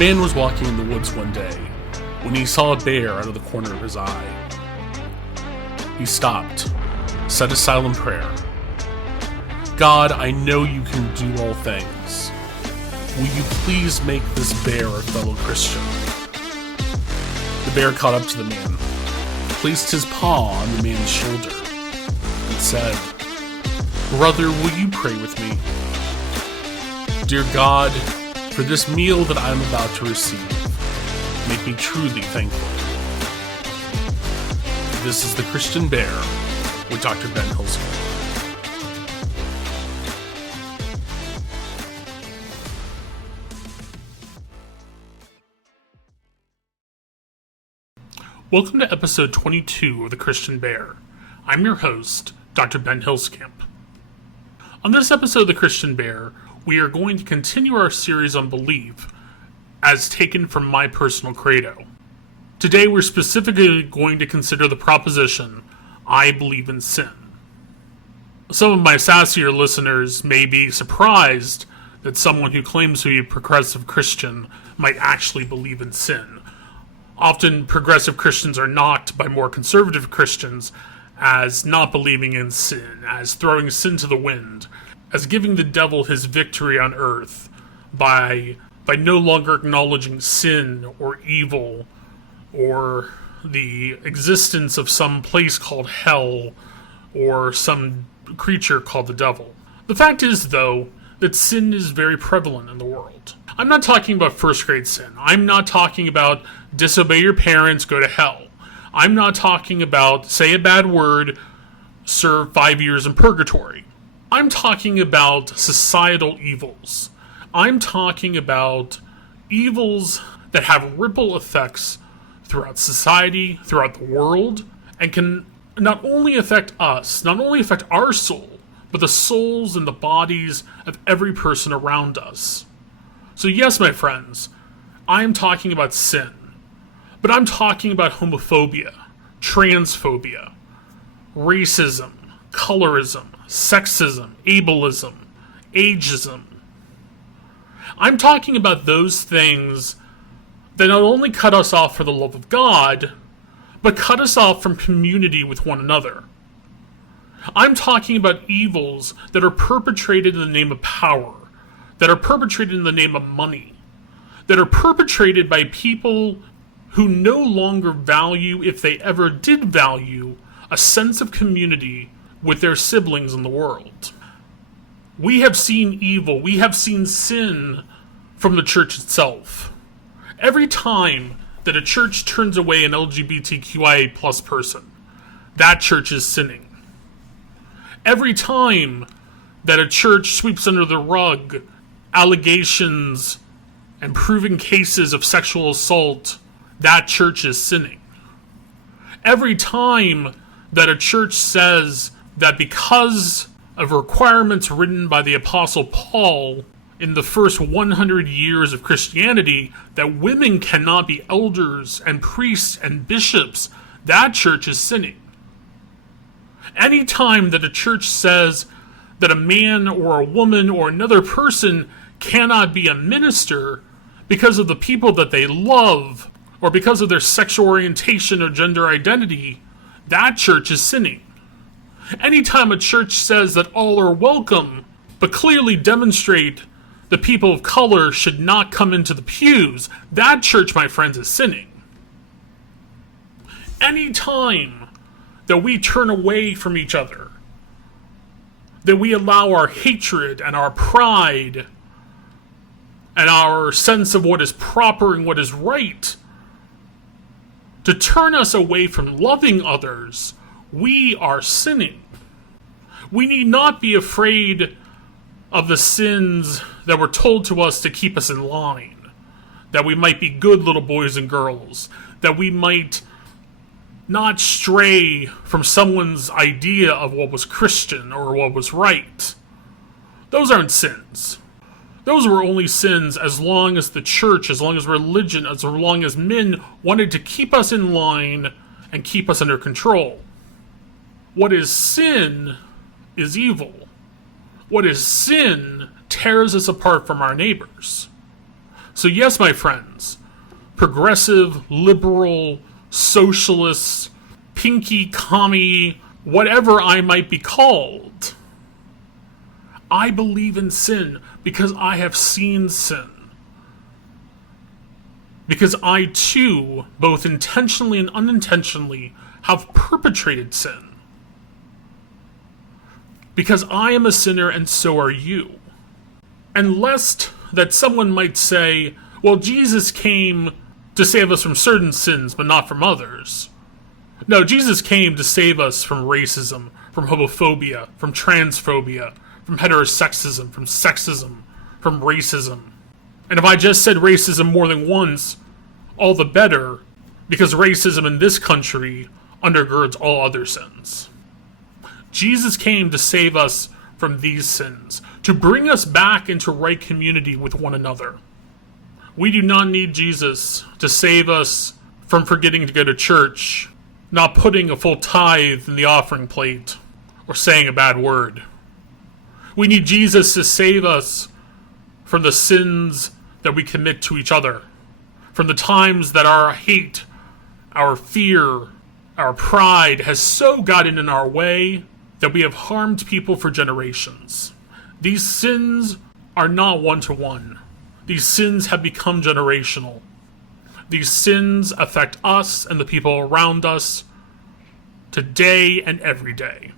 man was walking in the woods one day when he saw a bear out of the corner of his eye. He stopped, said a silent prayer. God, I know you can do all things. Will you please make this bear a fellow Christian? The bear caught up to the man, placed his paw on the man's shoulder, and said, Brother, will you pray with me? Dear God, for this meal that I am about to receive, make me truly thankful. This is The Christian Bear with Dr. Ben Hilsman. Welcome to episode 22 of The Christian Bear. I'm your host, Dr. Ben Hilskamp. On this episode of The Christian Bear, we are going to continue our series on belief as taken from my personal credo. Today we're specifically going to consider the proposition, I believe in sin. Some of my sassier listeners may be surprised that someone who claims to be a progressive Christian might actually believe in sin. Often progressive Christians are knocked by more conservative Christians as not believing in sin, as throwing sin to the wind, as giving the devil his victory on earth by no longer acknowledging sin or evil or the existence of some place called hell or some creature called the devil. The fact is, though, that sin is very prevalent in the world. I'm not talking about first grade sin. I'm not talking about disobey your parents, go to hell. I'm not talking about say a bad word, serve 5 years in purgatory. I'm talking about societal evils. I'm talking about evils that have ripple effects throughout society, throughout the world, and can not only affect us, not only affect our soul, but the souls and the bodies of every person around us. So yes, my friends, I'm talking about sin, but I'm talking about homophobia, transphobia, racism, colorism, sexism, ableism, ageism. I'm talking about those things that not only cut us off for the love of God, but cut us off from community with one another. I'm talking about evils that are perpetrated in the name of power, that are perpetrated in the name of money, that are perpetrated by people who no longer value, if they ever did value, a sense of community with their siblings in the world. We have seen evil, we have seen sin from the church itself. Every time that a church turns away an LGBTQIA plus person, that church is sinning. Every time that a church sweeps under the rug allegations and proven cases of sexual assault, that church is sinning. Every time that a church says that because of requirements written by the Apostle Paul in the first 100 years of Christianity that women cannot be elders and priests and bishops, that church is sinning. Any time that a church says that a man or a woman or another person cannot be a minister because of the people that they love or because of their sexual orientation or gender identity, that church is sinning. Anytime a church says that all are welcome, but clearly demonstrate that people of color should not come into the pews, that church, my friends, is sinning. Anytime that we turn away from each other, that we allow our hatred and our pride and our sense of what is proper and what is right to turn us away from loving others, we are sinning. We need not be afraid of the sins that were told to us to keep us in line, that we might be good little boys and girls, that we might not stray from someone's idea of what was Christian or what was right. Those aren't sins. Those were only sins as long as the church, as long as religion, as long as men wanted to keep us in line and keep us under control. What is sin is evil. What is sin tears us apart from our neighbors. So yes, my friends, progressive, liberal, socialist, pinky, commie, whatever I might be called, I believe in sin because I have seen sin. Because I too, both intentionally and unintentionally, have perpetrated sin. Because I am a sinner and so are you. And lest that someone might say, well, Jesus came to save us from certain sins, but not from others. No, Jesus came to save us from racism, from homophobia, from transphobia, from heterosexism, from sexism, from racism. And if I just said racism more than once, all the better, because racism in this country undergirds all other sins. Jesus came to save us from these sins, to bring us back into right community with one another. We do not need Jesus to save us from forgetting to go to church, not putting a full tithe in the offering plate, or saying a bad word. We need Jesus to save us from the sins that we commit to each other, from the times that our hate, our fear, our pride has so gotten in our way that we have harmed people for generations. These sins are not one-to-one. These sins have become generational. These sins affect us and the people around us today and every day.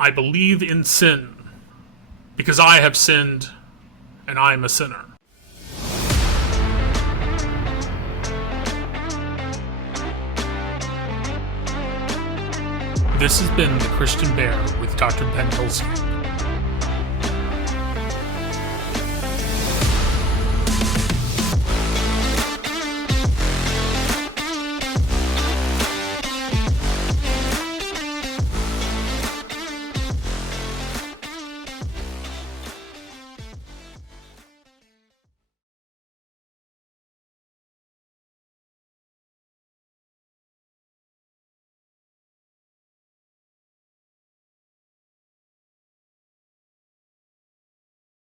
I believe in sin because I have sinned and I am a sinner. This has been The Christian Bear with Dr. Ben Hilskamp.